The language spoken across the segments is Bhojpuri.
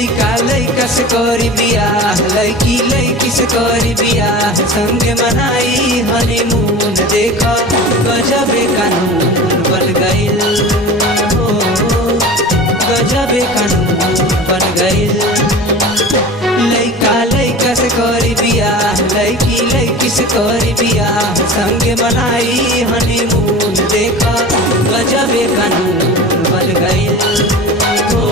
लइका लइका से करी बियाह, लइकी लइकी से करी बियाह, संगे मनाई हनीमून। देखा गजबे कानून बन गइल, हो गजबे कानून बन गइल। लइका लइका से करी बियाह, लइकी लइकी से करी बियाह, संगे मनाई हनीमून। देखा गजबे कानून बन गइल, हो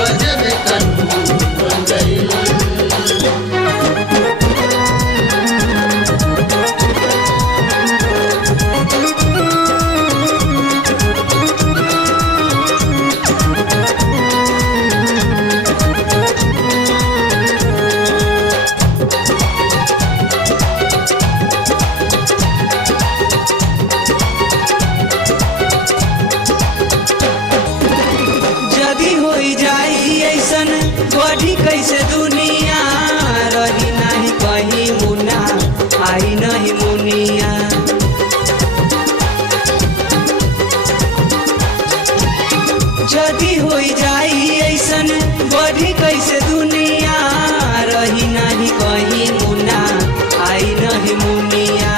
गजबे कानून बन गइल। बढ़ी कैसे दुनिया, रही नहीं कहीं मुना, आई नहीं मुनिया। जदी हो जाई ऐसन बढ़ी कैसे दुनिया, रही नहीं कहीं मुना, आई नहीं मुनिया।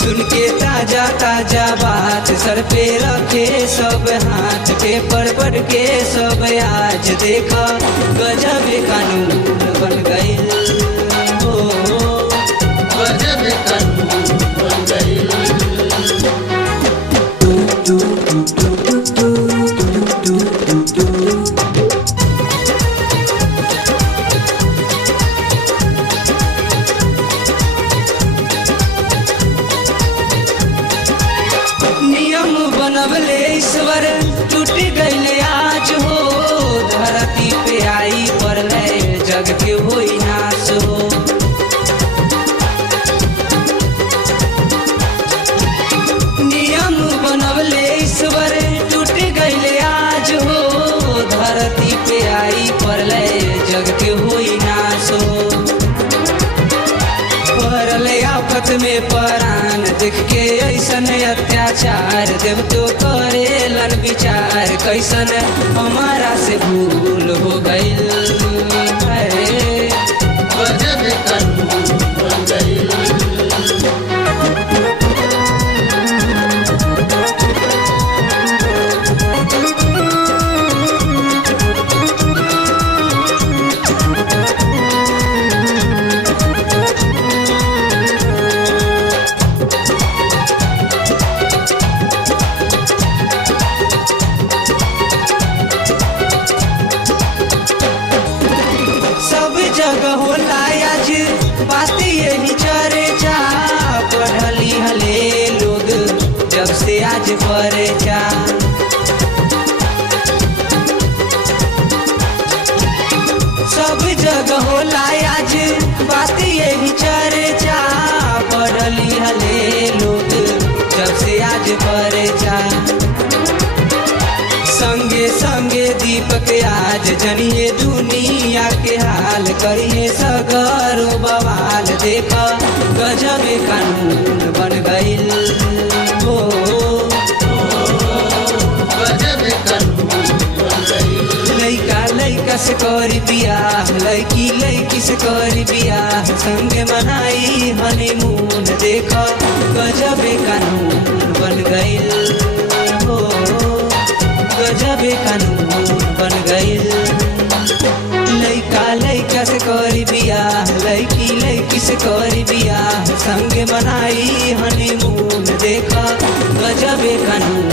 सुन के ताजा ताजा बात, सर पे रखे सब हाथ, पेपर पढ़ के सब आज। देखा गजबे कानून बन गइल, हो गजबे कानून बन गइल। नियम बनवले ईश्वर टूट गइले आज, हो धरती पे आई पड़ले जग के होई नाश, हो नियम बनवले ईश्वर टूट गइले आज, हो धरती पे आई पड़ले जग के होई नाश, हो पड़ले आफत में परान, देख के ऐसन अत्याचार, देव तो करेलन विचार, कैसन हमारा से भूल हो गइल। गजबे कानून बन गइल। जगह होला आज बात यही चर्चा, पढ़ली हले लोग जब से आज परेचा। सब जगह होला आज बात यही चर्चा, पढ़ली हले लोग जब से आज परेचा। संगे संगे दीपक आज जनिए दुनिया के हाल, करिए सगरो बवाल। देखा गजबे कानून बन गइल, हो गजबे कानून बन गइल। लइका लइका से करी बियाह, लइकी लइकी से करी बियाह, संगे मनाई हनीमून। देखा गजबे कानून बन गइल, हो गजबे कानून बन गइल। लइका लइका से करी बियाह, लइकी लइकी से करी बियाह, संगे मनाई हनीमून। देखा गजबे कानून